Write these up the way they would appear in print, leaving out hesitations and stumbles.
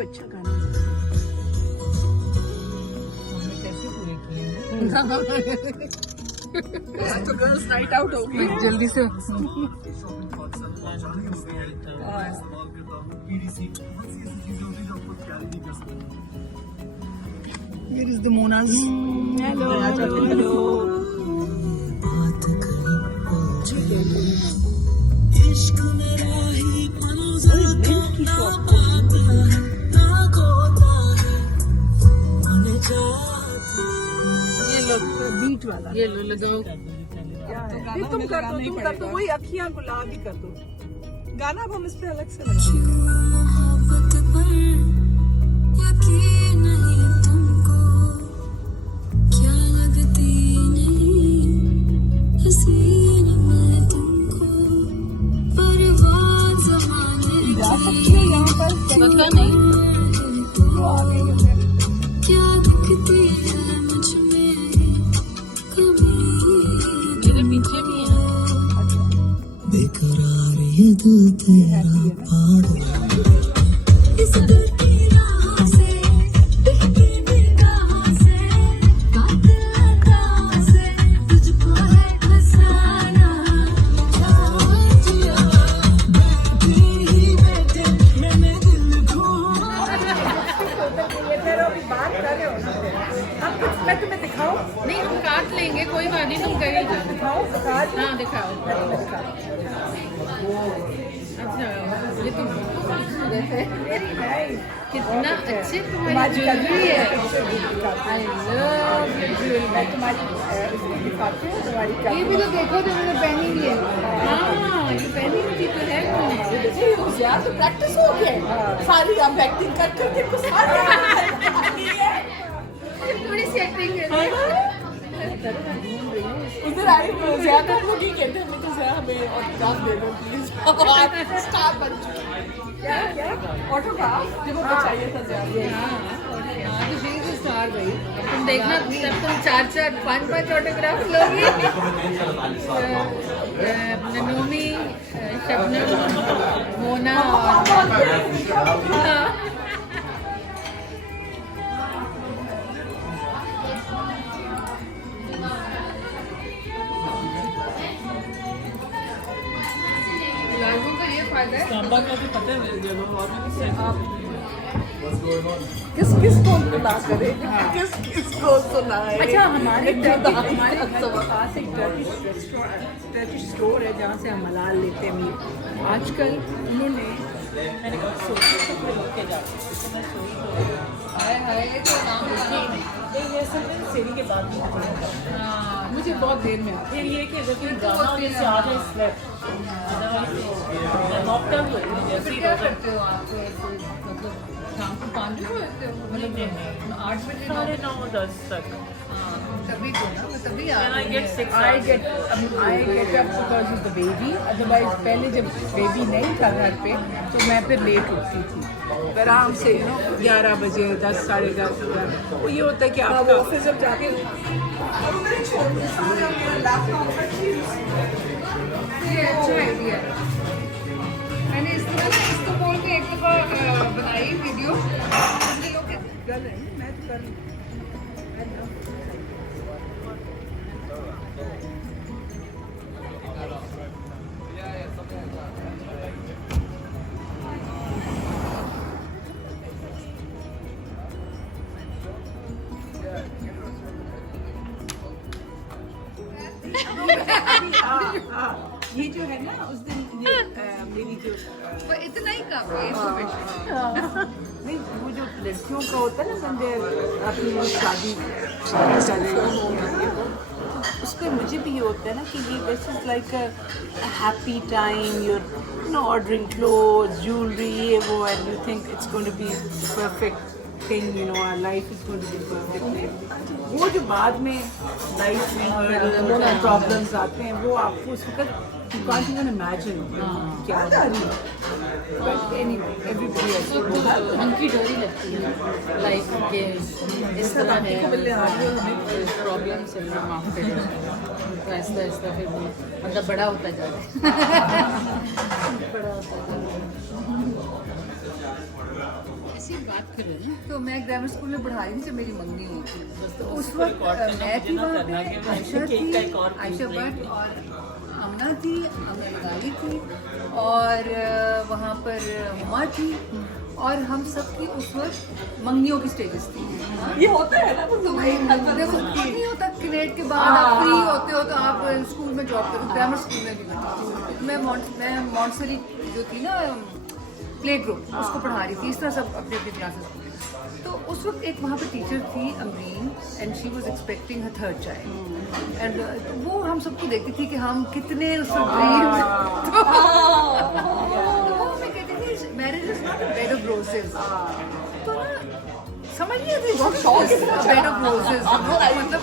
को अच्छा गाना हमने कैसे पूरे किए हैं तो गर्ल्स नाइट आउट होगी जल्दी से Here is the Monas. Hello. Hello. ये लो बीट वाला ये लो लगाओ तुम कर दो वही अखियां गुलाबी कर दो गाना अब हम इस पे अलग से जा सकती है यहाँ पर पता नहीं वो आ गई क्या दिखती है मुझ में मेरे पीछे भी है बेकरार ये दिल तेरा पागल इस दिल की राह से बहती निगाह से कातिल अदा से तुझको है फसाना मैं तुम्हें दिखाऊं? नहीं हम काट लेंगे कोई बात नहीं तुम कहीं दिखाओ हाँ दिखाओ अच्छा ये तो कितना अच्छे तुम्हारी ज्वेलरी है आई लव ज्वेलरी मैं तुम्हारी दिखाती हूँ तुम्हारी ये भी तो देखो तो मैंने पहनी भी है हाँ ये पहनी हुई तो है यार तो प्रैक्टिस हो गया सारी आप एक्टिंग कर करके थोड़ी सी एक्टिंग है उधर आई ज़्यादा लोग ही कहते हैं मैं तो ज़्यादा हमें ऑटोग्राफ दे दो प्लीज स्टार बन चुकी क्या क्या ऑटोग्राफ जो वो चाहिए था ज़्यादा हाँ तो शी इज स्टार भाई तुम देखना जब तुम 4-5 ऑटोग्राफ लोगी नोमी शबनम मोना किस किस को ना करे किस किस को सुनाए अच्छा हमारे पास एक टर्किश स्टोर है जहाँ से हम मलाल लेते हैं मीट आजकल उन्होंने मैंने कहा सोचे तो फिर होके जाते ये सब सेरी के बाद मुझे बहुत देर में फिर ये कि जब गाना से आ जाए स्लेप क्या करते हो आप मतलब शाम को 5 बजे होते हो मतलब 8 बजे 9:30 तक तभी तो ना तभी I get up because of the baby otherwise पहले जब बेबी नहीं था घर पे तो मैं फिर लेट उठती थी आराम से 11 बजे 10 साढ़े 10 वो ये होता है कि आप ऑफिस जब जाके ये अच्छा आइडिया है मैंने इस तरह से इसको बोल के एक दफ़ा बनाई वीडियो लोग कर रहे हैं मैं तो कर ये जो है ना उस दिन मेरी जो इतना ही काफी नहीं वो जो लड़कियों का होता है ना संडे अपनी शादी उसका मुझे भी ये होता है ना कि ये this is like a happy time you're ordering clothes jewellery ये वो and you think it's going to be perfect thing our life is going to be perfect वो जो बाद में लाइफ में प्रॉब्लम्स आते हैं वो आपको उस वक्त you can't even imagine क्या होता है but anyway everybody else उनकी डोरी लगती है लाइफ के इस तरह है प्रॉब्लम से माफ करें तो ऐसा ऐसा फिर मतलब बड़ा होता जाता है बड़ा होता जाता है ऐसी बात कर रहे हैं। तो मैं ग्रामर स्कूल में पढ़ा रही थी जब मेरी मंगनी हुई थी। तो उस वक्त मैं थी वहाँ पे, आयशा थी, आयशा भट्ट और अमना थी, अमना लगाई थी और वहाँ पर हुमा थी और हम सब की उस वक्त मंगनियों की स्टेजेस थी। ये होता है ना, तो देखो नहीं होता, क्रेट के बाद आप फ्री होते हो तो आप स्कूल में जॉब करो। ग्रामर स्कूल में भी मैं मॉन्टेसरी जो थी ना प्ले ग्रुप, उसको पढ़ा रही थी। इस तरह सब अपनी अपनी क्लासेस। तो उस वक्त एक वहाँ पे टीचर थी Amreen and she was expecting her third child and वो हम सबको देखती थी कि हम कितने उस वक्त marriage is not a bed of roses. तो ना समझिए बेड ऑफ रोजेस मतलब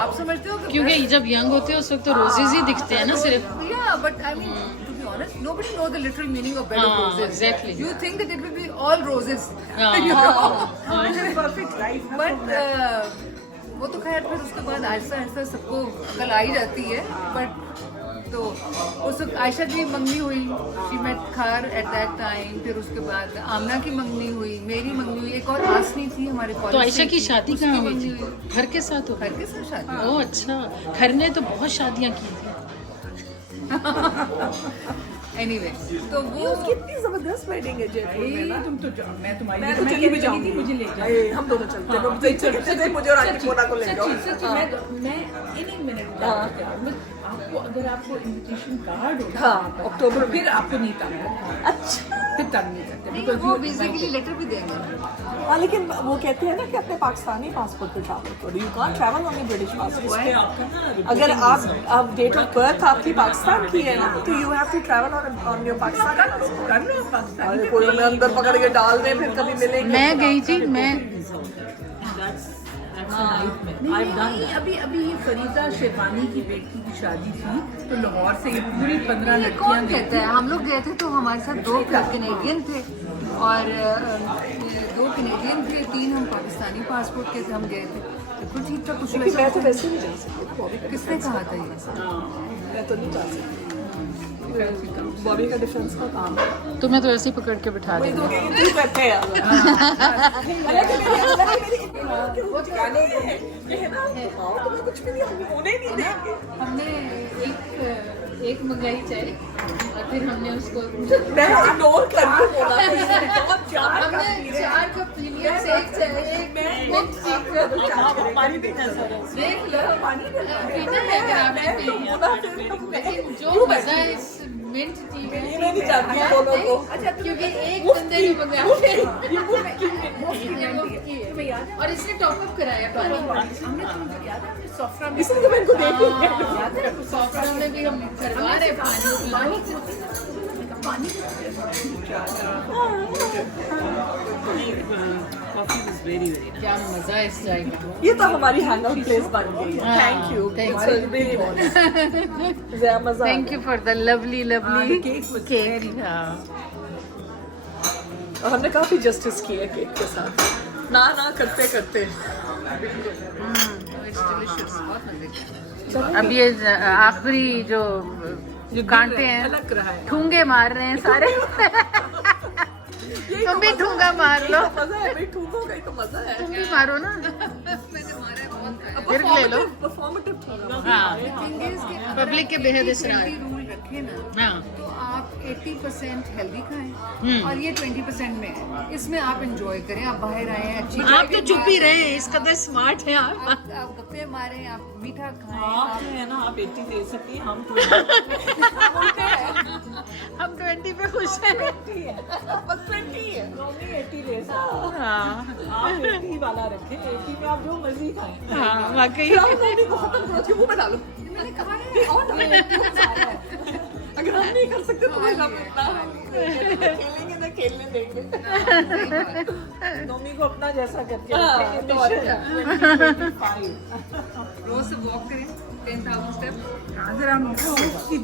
आप समझते हो कि क्योंकि जब यंग होते हो उस वक्त तो रोजेज ही दिखते हैं ना सिर्फ। yeah but I mean to be honest nobody knows the literal meaning of bed of roses. Exactly. You think that it will be all roses. perfect life. But वो तो खैर फिर उसके बाद आहिस्ता आहिस्ता सबको अकल आ ही जाती है। बट तो उस वक्त आयशा की मंगनी हुई, शी मेट खार एट दैट टाइम। फिर उसके बाद आमना की मंगनी हुई, मेरी मंगनी हुई, एक और आसनी थी हमारे कॉलेज। तो आयशा की शादी कहाँ हुई थी? घर के साथ हो? घर के साथ शादी। ओह अच्छा, घर ने तो बहुत शादियाँ की थी। एनीवे तो वो कितनी जबरदस्त वेडिंग है जयपुर में ना। तुम तो मैं तुम्हारी मैं तो चली भी जाऊंगी, मुझे ले जाओ, हम दोनों चलते हैं। मुझे और आंटी मोना को ले जाओ। मैं इन एक मिनट आपको अगर आपको इनविटेशन कार्ड हो हाँ, अक्टूबर में। फिर आपको नहीं तंग करते, अच्छा, फिर तंग नहीं करते नहीं, because वो you वीजा के लिए invited. लेटर भी देंगे। हाँ, लेकिन वो कहते हैं ना कि अपने पाकिस्तानी पासपोर्ट पे ट्रैवल करो, you can't travel on your British passport. अगर आप डेट ऑफ बर्थ आपकी पाकिस्तान की है ना, तो you have to travel on your Pakistan. कर लो पाकिस्तान अरे कोई हमें अंदर पकड़ के डाल दे, फिर कभी मिलेंगे। मैं गई थी, मैं नहीं, अभी ये फरीदा शेफानी की बेटी की शादी थी तो लाहौर से ये पूरी 15 ये कौन लड़कियां कहता है? हम लोग गए थे तो हमारे साथ 2 कैनेडियन थे और 2 कैनेडियन थे, 3 हम पाकिस्तानी पासपोर्ट के थे। हम गए थे बिल्कुल ठीक था। कुछ लेकिन मैं तो वैसे नहीं जा सकती। किसने कहा था ये? मैं तो नहीं जा सकती, बॉबी का डिफेंस का काम है। तुम्हें तो ऐसे ही पकड़ के बिठा वही देंगे। तो यही करते हैं यार। हालांकि मेरी ये है ना, आओ तो मैं कुछ भी नहीं, हम उन्हें नहीं देंगे। हमने एक मंगाई चाय और फिर हमने उसको मैं इग्नोर कर रही हूँ बोला। और 4 हमने 4 कप प्रीमियम से एक चाय, एक मिंट टी पानी पीना सर, देख लो पानी पीना है अगर आपने लेकिन जो मजा है इस मिंट टी में मैं नहीं जानती हूँ दोनों को। अच्छा क्योंकि एक बंदे ने मंगाया और इसने टॉप अप कराया पानी। इसलिए तो मैं इनको देख रही हूँ। सॉफ्टवेयर में भी हम करवा रहे हैं पानी क्या मजा है इस चाय का। ये तो हमारी हैंग आउट प्लेस बन गई है। थैंक यू, मजा। Thank you for the lovely cake. और हमने काफी जस्टिस की है केक के साथ, ना करते करते। अब ये आखिरी जो कांटे हैं लग रहा है, ठूंगे मार रहे हैं सारे। तुम भी ठूंगा मार लो, मजा है भाई, ठूंगोगे तो मजा है। तुम भी मारो ना, फिर ले लो। परफॉर्मेटिव ठूंगा। हाँ, पब्लिक के बेहद इसरार। रूल रखे ना हाँ तो आप 80% हेल्दी खाएं और ये 20% में है। इसमें आप एंजॉय करें, आप बाहर आए हैं, अच्छी आप तो चुप ही रहे, इस कदर स्मार्ट हैं आप। आप गप्पे मारें, आप मीठा खाएं। आप जो है ना, आप 80 दे सकती हैं, हम तो हम 20 पे खुश हैं। बस 20 है, नॉर्मली 80 ले सकते हैं। हाँ आप 80 वाला रखें, 80 में आप जो मर्जी खाएं। हाँ वाकई। फिर आप नॉर्मली को खत्म करो, उसके मुंह में डालो। मैंने कहा है और डालो, अगर हम नहीं कर सकते तो फिर हम खेलेंगे ना, खेलने देंगे। नोमी को अपना जैसा करके रखेंगे तो अच्छा। 25 रोज से वॉक करें 10,000 स्टेप।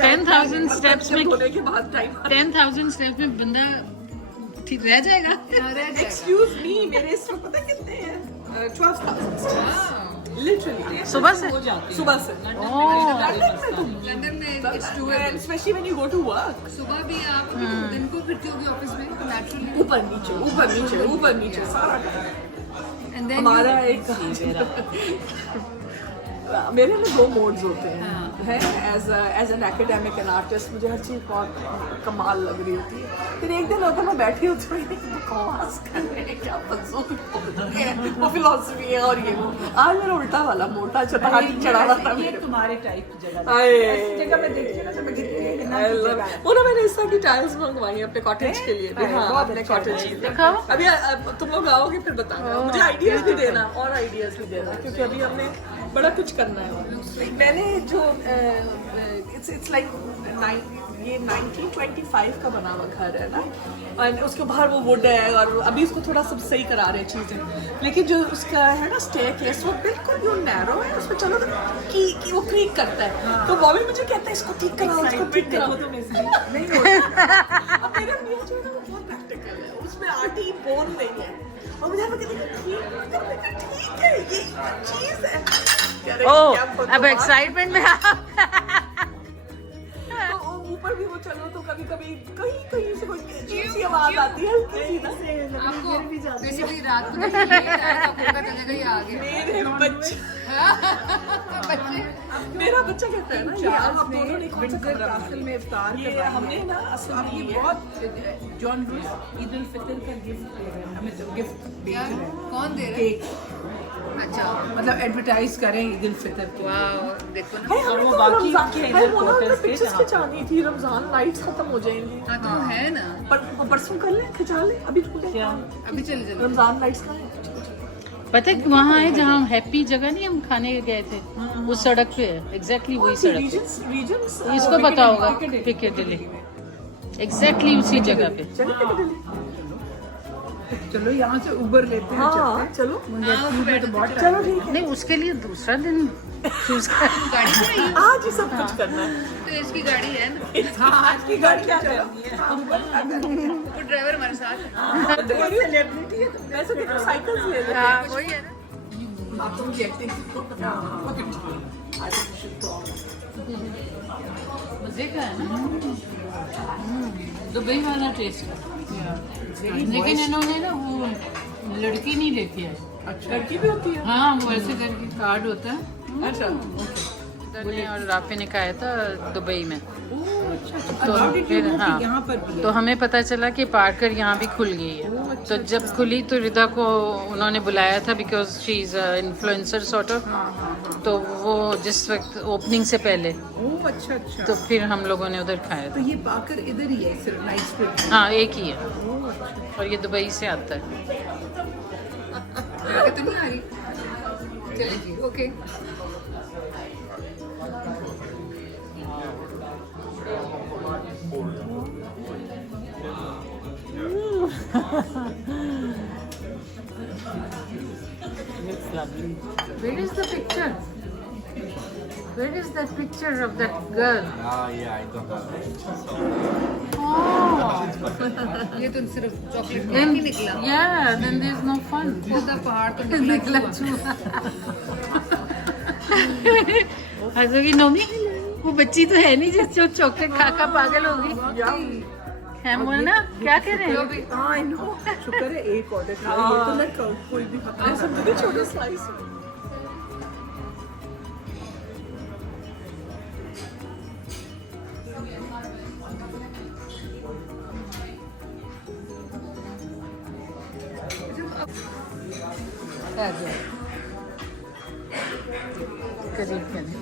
10,000 स्टेप्स में होने के बाद टाइम। 10,000 स्टेप्स में बंदा ठीक रह जाएगा। एक्सक्यूज मी, मेरे इस वक्त पता कितने हैं? 12,000 steps। लिटरली सुबह से? सुबह से लंदन में it's doable. Specially when you go to work सुबह भी आप दिन को फिरते होगे ऑफिस में तो नेचुरली ऊपर नीचे सारा एंड देन हमारा एक मेरे में 2 मोड्स होते हैं as an academic and artist मुझे हर चीज़ बहुत कमाल लग रही होती है। फिर एक दिन होता है मैं बैठी होती हूँ बकवास कर रहे हैं क्या फजूल वो फिलॉसफी है और ये वो। आज मेरा उल्टा वाला मोटा चटाई चढ़ा रहा था ये मेरे तुम्हारे टाइप की जगह आए। ऐसी जगह में देखती हूँ ना तो मैं कितनी वो ना मैंने इस तरह की टाइल्स मंगवाई है अपने कॉटेज के लिए भी। हाँ अपने कॉटेज दिखाओ। अभी तुम लोग आओगे फिर बताना मुझे आइडियाज भी देना और आइडियाज भी देना क्योंकि अभी हमने बड़ा कुछ करना है। मैंने जो इट्स लाइक ये 1925 का बना हुआ घर है ना और उसके बाहर वो वुड है और अभी उसको थोड़ा सब सही करा रहे हैं चीज़ें लेकिन जो उसका है ना स्टेयरकेस वो बिल्कुल जो नैरो है उसमें चलो तो की वो क्रीक करता है तो बॉबी मुझे कहता है इसको ठीक कराओ इसको ठीक कराओ तो नहीं होता। अब मेरा मियां जो है ना वो बहुत प्रैक्टिकल है उसमें आर्टी बोन नहीं है और मुझे लगा ठीक है ये चीज़ है। ओह अब एक्साइटमेंट में तो ऊपर भी वो चलो तो कभी कभी कहीं से कोई अजीब सी आवाज आती है हल्की सी ना आपको बेसिकली रात को जब लेट आएगा आपको पता चलेगा ये आ गए मेरे बच्चे मेरा बच्चा कहता है ना यार आप दोनों ने कौन सा कमरा कासल में इफ्तार ये हमने ना असल अब ये बहुत जॉन लुइस ईद उल फितर का गिफ्ट दे रहे हैं हमें तो गिफ्ट भेज यार, रहे हैं कौन दे रहे केक अच्छा मतलब एडवर्टाइज करें ईद उल फितर के वाह देखो ना और वो बाकी के इधर quarters थे पिक्चर्स जहाँ खिंचानी थी रमजान लाइट्स खत्म हो जाएंगी हाँ तो है ना परसों कर लें खिंचा लें अभी रुक लें अभी चले चले रमजान लाइट्स का पता है वहाँ है जहाँ हैप्पी जगह नहीं हम खाने गए थे उस सड़क पे है एग्जैक्टली वही सड़क पे रीजन्स इसको पता होगा पिकेडिली एग्जैक्टली उसी जगह पे चलो यहाँ से उबर लेते हैं हाँ चलो तो बहुत चलो ठीक है नहीं उसके लिए दूसरा दिन चूज कर गाड़ी से आई आज ही सब कुछ करना है तो इसकी गाड़ी है ना हाँ आज की गाड़ी क्या करनी है वो ड्राइवर हमारे साथ है सेलिब्रिटी है वैसे देखो साइकिल्स ले लेते हैं हाँ वही है ना आप तुम एक्टिंग मजे का है ना दुबई वाला टेस्ट लेकिन इन्होंने ना वो लड़की नहीं लेके आए लड़की भी होती है हाँ वो ऐसे करके कार्ड होता है अच्छा और राफे ने खाया था दुबई में तो फिर हाँ यहाँ पर भी तो हमें पता चला कि पार्कर यहाँ भी खुल गई है तो जब खुली तो रिदा को उन्होंने बुलाया था because she is influencer sort of तो वो जिस वक्त ओपनिंग से पहले ओह अच्छा अच्छा तो फिर हम लोगों ने उधर खाया तो ये पाकर इधर ही है सिर्फ नाइट स्ट्रिप था हाँ एक ही है और ये दुबई से आता है आगे तो नहीं आ रही चलिए जी okay Where is the picture? Where is that picture of that girl? Yeah, I don't have it. Oh, ये तो सिर्फ चॉकलेट then, ही निकला yeah, then there's no fun. खुदा पहाड़ तो निकला चूहा हंसोगी नोमी वो बच्ची तो है नहीं जिस जो चॉकलेट खा खा पागल होगी है बोलना क्या कह रहे हैं हाँ आई नो शुक्र है एक ऑर्डर किया ये तो मैं कोई भी खाता सब छोटे स्लाइस करीब करें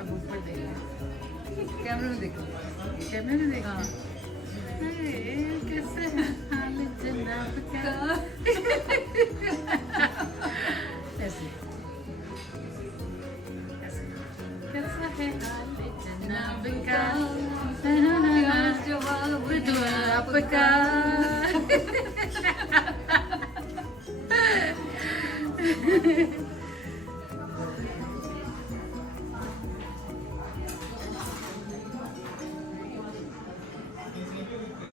अब ऊपर देखिए कैमरे में देखो कैमरे में देखा कैसे है हाल जनाब का ऐसे कैसा है हाल जनाब का जवाब दो आपका